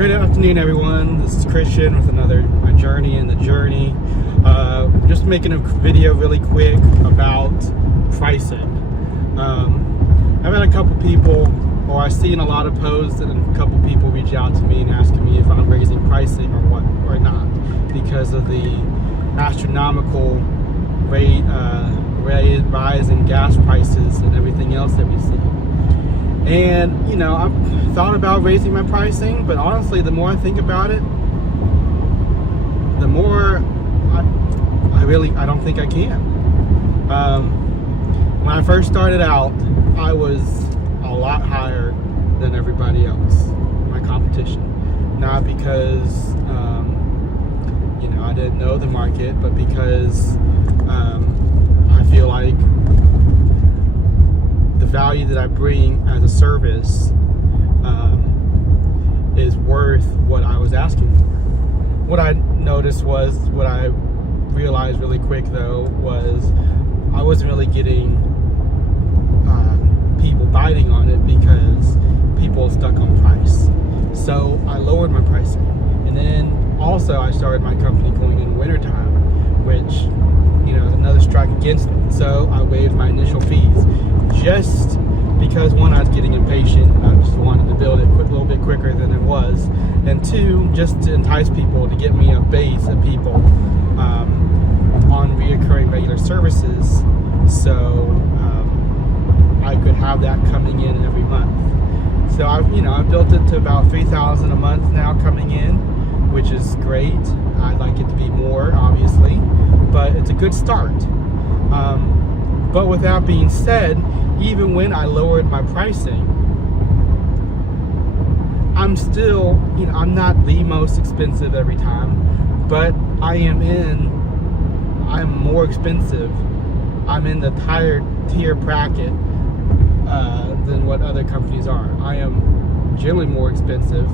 Good afternoon, everyone. This is Christian with another My Journey in the Journey. Just making a video really quick about pricing. I've had a couple people, or I've seen a lot of posts, and a couple people reach out to me and asking me if I'm raising pricing or what or not because of the astronomical rise in gas prices and everything else that we see. And you know, I've thought about raising my pricing, but honestly, the more I think about it, the more I don't think I can. When I first started out, I was a lot higher than everybody else, my competition. Not because you know, I didn't know the market, but because I feel like the value that I bring as a service is worth what I was asking for. What I noticed was, what I realized really quick though, was I wasn't really getting people biting on it because people stuck on price. So I lowered my pricing. And then also I started my company going in wintertime, which, you know, is another strike against me. So I waived my initial fees. Just because, one, I was getting impatient, I just wanted to build it a little bit quicker than it was, and two, just to entice people, to get me a base of people on reoccurring regular services, so I could have that coming in every month. So I've built it to about $3,000 a month now coming in, which is great. I'd like it to be more, obviously, but it's a good start. But with that being said, even when I lowered my pricing, I'm still, you know, I'm not the most expensive every time, but I'm more expensive. I'm in the higher tier bracket than what other companies are. I am generally more expensive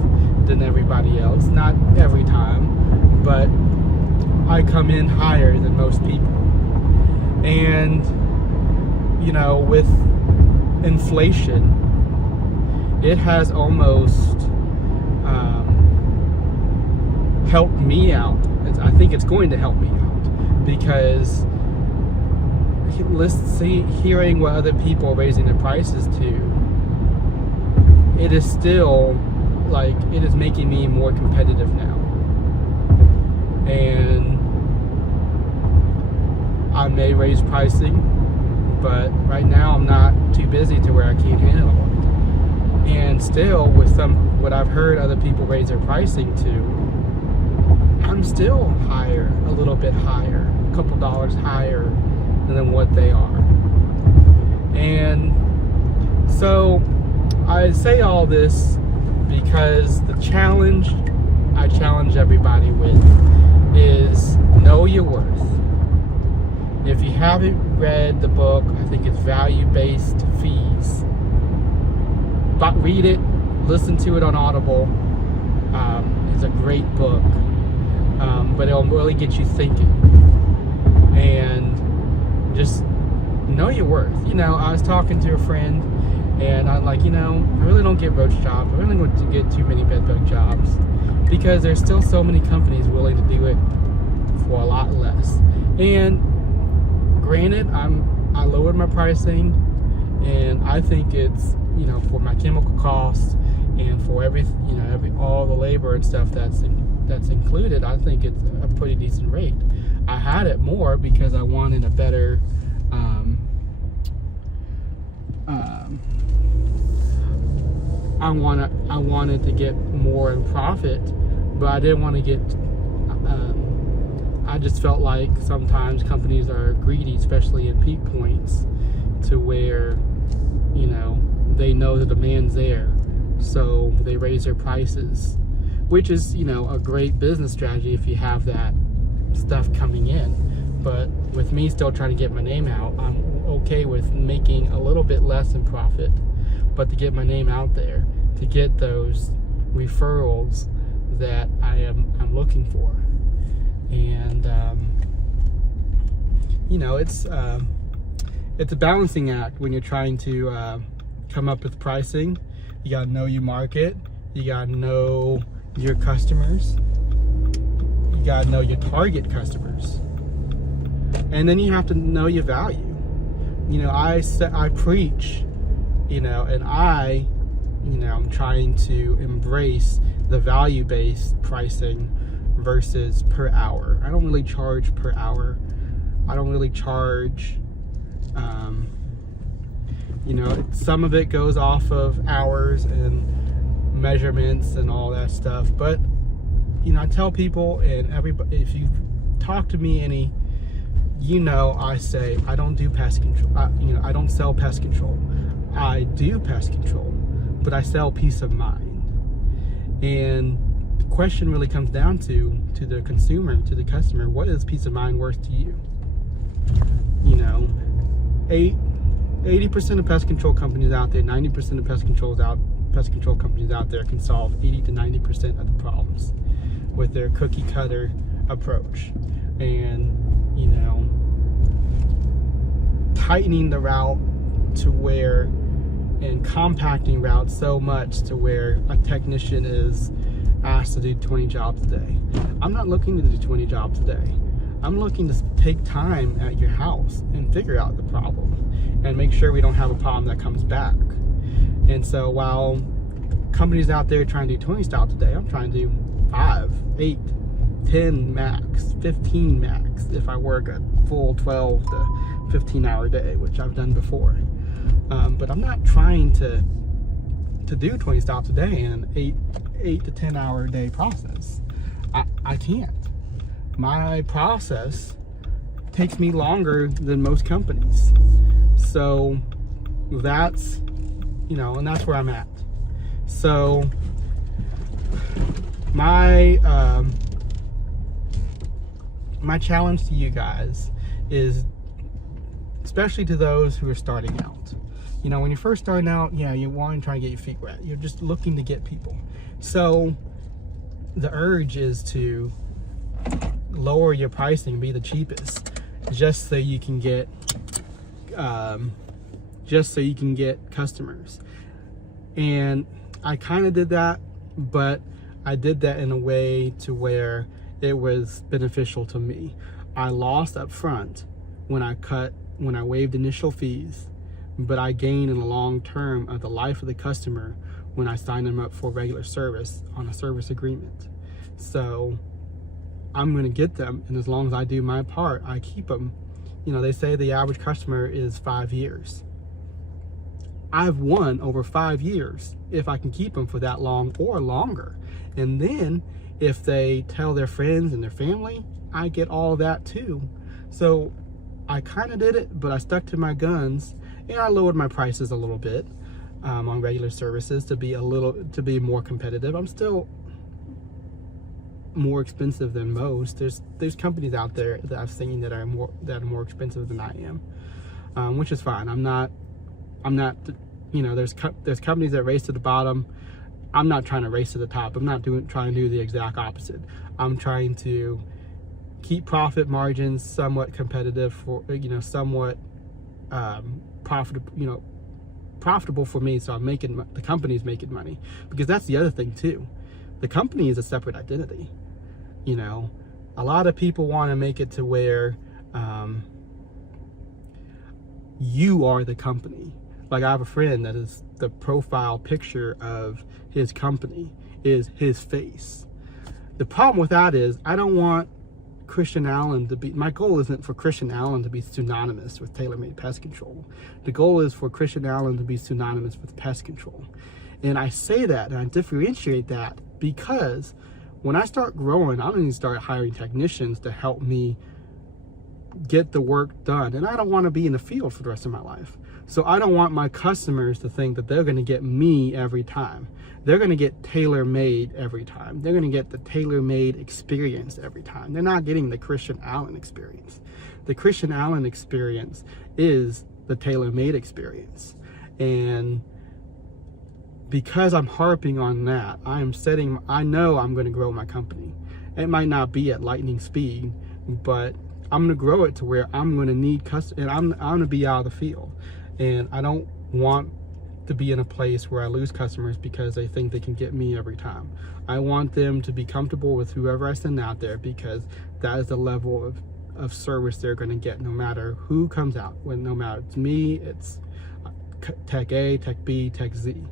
than everybody else. Not every time, but I come in higher than most people. And you know, with inflation, it has almost helped me out. I think it's going to help me out, because hearing what other people are raising their prices to, it is still like, it is making me more competitive now. And I may raise pricing, but right now I'm not too busy to where I can't handle it. And still, with what I've heard other people raise their pricing to, I'm still higher, a little bit higher, a couple dollars higher than what they are. And so I say all this because the challenge I challenge everybody with is know your worth. If you haven't read the book, I think it's Value-Based Fees, but read it, listen to it on Audible. It's a great book, but it'll really get you thinking. And just know your worth. You know, I was talking to a friend, and I'm like, you know, I really don't get roach jobs. I really don't get too many bedbug jobs, because there's still so many companies willing to do it for a lot less. And granted, I lowered my pricing, and I think it's, you know, for my chemical costs and for all the labor and stuff that's included, I think it's a pretty decent rate. I had it more because I wanted a better I wanted to get more in profit, but I didn't want to get I just felt like sometimes companies are greedy, especially in peak points, to where, you know, they know the demand's there, so they raise their prices, which is, you know, a great business strategy if you have that stuff coming in. But with me still trying to get my name out, I'm okay with making a little bit less in profit, but to get my name out there, to get those referrals that I'm looking for. And you know, it's a balancing act when you're trying to come up with pricing. You gotta know your market, you gotta know your customers. You gotta know your target customers. And then you have to know your value. You know, I preach, you know, and I'm trying to embrace the value-based pricing versus per hour. I don't really charge per hour. I don't really charge, you know, some of it goes off of hours and measurements and all that stuff. But, you know, I tell people, and everybody, if you talk to me any, you know, I say I don't do pest control. You know, I don't sell pest control. I do pest control, but I sell peace of mind. And the question really comes down to the consumer, to the customer, what is peace of mind worth to you? You know, 80% of pest control companies out there, 90% of pest control companies out there can solve 80 to 90% of the problems with their cookie cutter approach. And, you know, tightening the route to where, and compacting routes so much to where a technician is asked to do 20 jobs a day. I'm not looking to do 20 jobs a day. I'm looking to take time at your house and figure out the problem and make sure we don't have a problem that comes back. And so while companies out there trying to do 20 stops a day, I'm trying to do 5, 8, 10 max, 15 max if I work a full 12 to 15 hour day, which I've done before. But I'm not trying to do 20 stops a day in an 8 to 10 hour day process. I can't. My process takes me longer than most companies. So that's, you know, and that's where I'm at. So my challenge to you guys is, especially to those who are starting out. You know, when you're first starting out, yeah, you want to try to get your feet wet. You're just looking to get people. So the urge is to lower your pricing, be the cheapest, just so you can get customers. And I kind of did that, but I did that in a way to where it was beneficial to me. I lost up front when I waived initial fees, but I gained in the long term of the life of the customer when I signed them up for regular service on a service agreement. So I'm going to get them, and as long as I do my part, I keep them. You know, they say the average customer is 5 years. I've won over 5 years if I can keep them for that long or longer. And then if they tell their friends and their family, I get all that too. So I kind of did it, but I stuck to my guns, and I lowered my prices a little bit on regular services to be more competitive. I'm still more expensive than most. There's companies out there that I've seen that are more expensive than I am, which is fine. I'm not, you know, there's companies that race to the bottom. I'm not trying to race to the top. I'm not trying to do the exact opposite. I'm trying to keep profit margins somewhat competitive for, you know, somewhat profitable for me, so the company's making money. Because that's the other thing too. The company is a separate identity. You know, a lot of people want to make it to where you are the company. Like, I have a friend that is the profile picture of his company is his face. The problem with that is I don't want Christian Allen to be, my goal isn't for Christian Allen to be synonymous with TaylorMade Pest Control. The goal is for Christian Allen to be synonymous with pest control. And I say that and I differentiate that because when I start growing, I'm going to start hiring technicians to help me get the work done. And I don't want to be in the field for the rest of my life. So I don't want my customers to think that they're going to get me every time. They're going to get TaylorMade every time. They're going to get the TaylorMade experience every time. They're not getting the Christian Allen experience. The Christian Allen experience is the TaylorMade experience. And because I'm harping on that, I know I'm going to grow my company. It might not be at lightning speed, but I'm going to grow it to where I'm going to need customers, and I'm going to be out of the field. And I don't want to be in a place where I lose customers because they think they can get me every time. I want them to be comfortable with whoever I send out there, because that is the level of service they're going to get no matter who comes out. No matter it's me, it's Tech A, Tech B, Tech Z.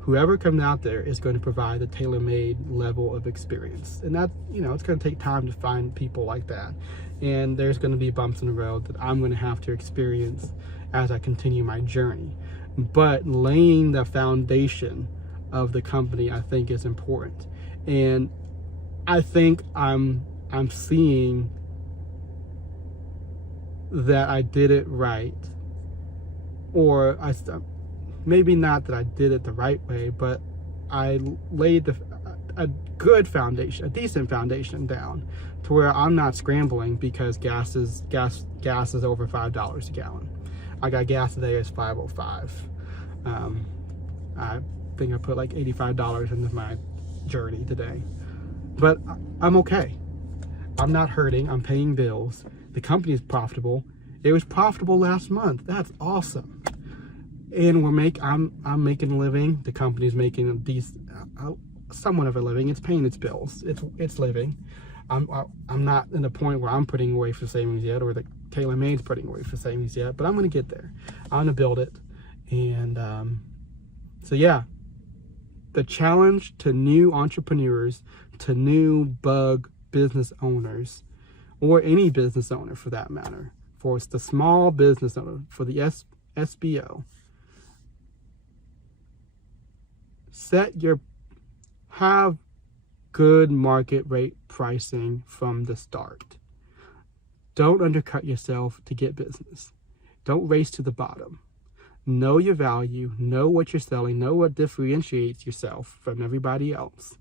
Whoever comes out there is going to provide the TaylorMade level of experience. And that, it's going to take time to find people like that. And there's going to be bumps in the road that I'm going to have to experience as I continue my journey. But laying the foundation of the company, I think, is important. And I think I'm seeing that I did it right. Or maybe not that I did it the right way, but I laid a good foundation, a decent foundation down, to where I'm not scrambling because gas is over $5 a gallon. I got gas today, it's $5.05. I think I put like $85 into my journey today, but I'm okay. I'm not hurting. I'm paying bills. The company is profitable. It was profitable last month. That's awesome. And I'm making a living. The company's making a decent, somewhat of a living. It's paying its bills. It's living. I'm not in a point where I'm putting away for savings yet, or the TaylorMade's putting away for savings yet, but I'm going to get there. I'm going to build it. And so yeah, the challenge to new entrepreneurs, to new bug business owners, or any business owner for that matter, for the small business owner, for the SBO, have good market rate pricing from the start. Don't undercut yourself to get business. Don't race to the bottom. Know your value, know what you're selling, know what differentiates yourself from everybody else,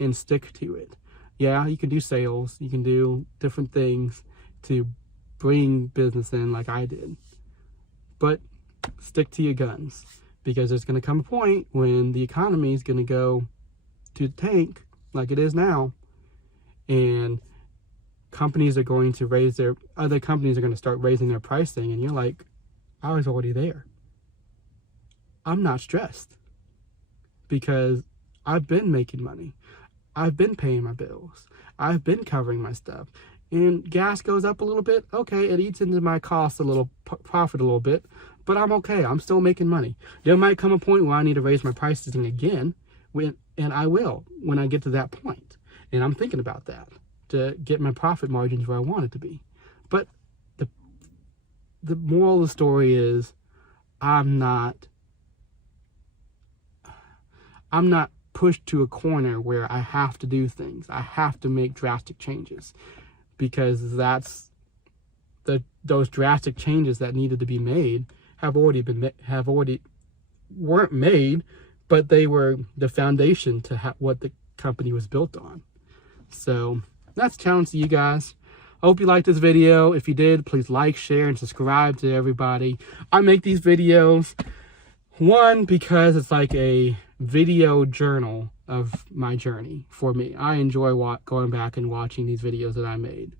and stick to it. Yeah, you can do sales, you can do different things to bring business in like I did, but stick to your guns, because there's going to come a point when the economy is going to go to the tank like it is now, and companies are going to other companies are going to start raising their pricing, and you're like, I was already there. I'm not stressed because I've been making money. I've been paying my bills. I've been covering my stuff. And gas goes up a little bit. Okay, it eats into my cost a little, profit a little bit, but I'm okay. I'm still making money. There might come a point where I need to raise my pricing again, and I will when I get to that point. And I'm thinking about that to get my profit margins where I want it to be. But the moral of the story is I'm not pushed to a corner where I have to do things. I have to make drastic changes, because those drastic changes that needed to be made weren't made, but they were the foundation to what the company was built on. So that's a challenge to you guys. I hope you liked this video. If you did, please like, share, and subscribe to everybody. I make these videos, one, because it's like a video journal of my journey for me. I enjoy going back and watching these videos that I made,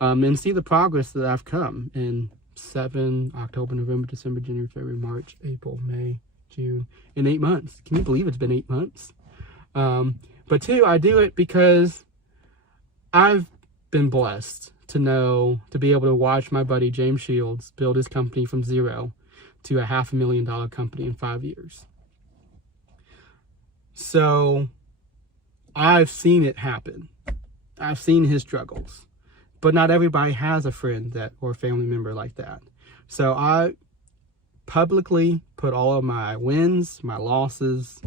and see the progress that I've come in October, November, December, January, February, March, April, May, June, in 8 months. Can you believe it's been 8 months? But two, I do it because I've been blessed to be able to watch my buddy James Shields build his company from zero to a $500,000 company in 5 years. So I've seen it happen. I've seen his struggles, but not everybody has a friend or a family member like that. So I publicly put all of my wins, my losses,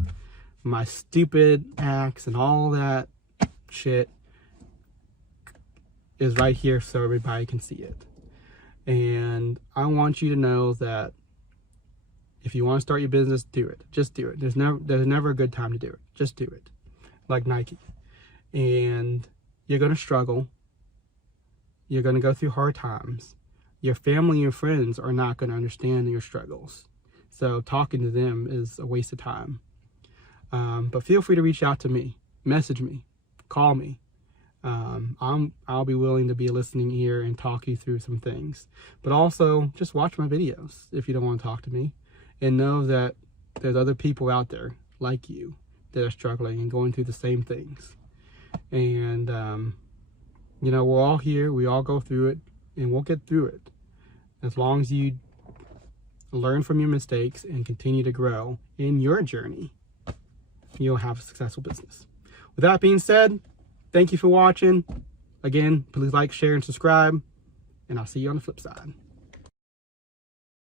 my stupid acts, and all that shit is right here so everybody can see it. And I want you to know that if you want to start your business, do it. Just do it. There's never a good time to do it. Just do it. Like Nike. And you're going to struggle. You're going to go through hard times. Your family and your friends are not going to understand your struggles. So talking to them is a waste of time. But feel free to reach out to me. Message me. Call me. I'll be willing to be a listening ear and talk you through some things. But also, just watch my videos if you don't want to talk to me. And know that there's other people out there like you that are struggling and going through the same things. And, you know, we're all here. We all go through it, and we'll get through it. As long as you learn from your mistakes and continue to grow in your journey, you'll have a successful business. With that being said, thank you for watching. Again, please like, share, and subscribe, and I'll see you on the flip side.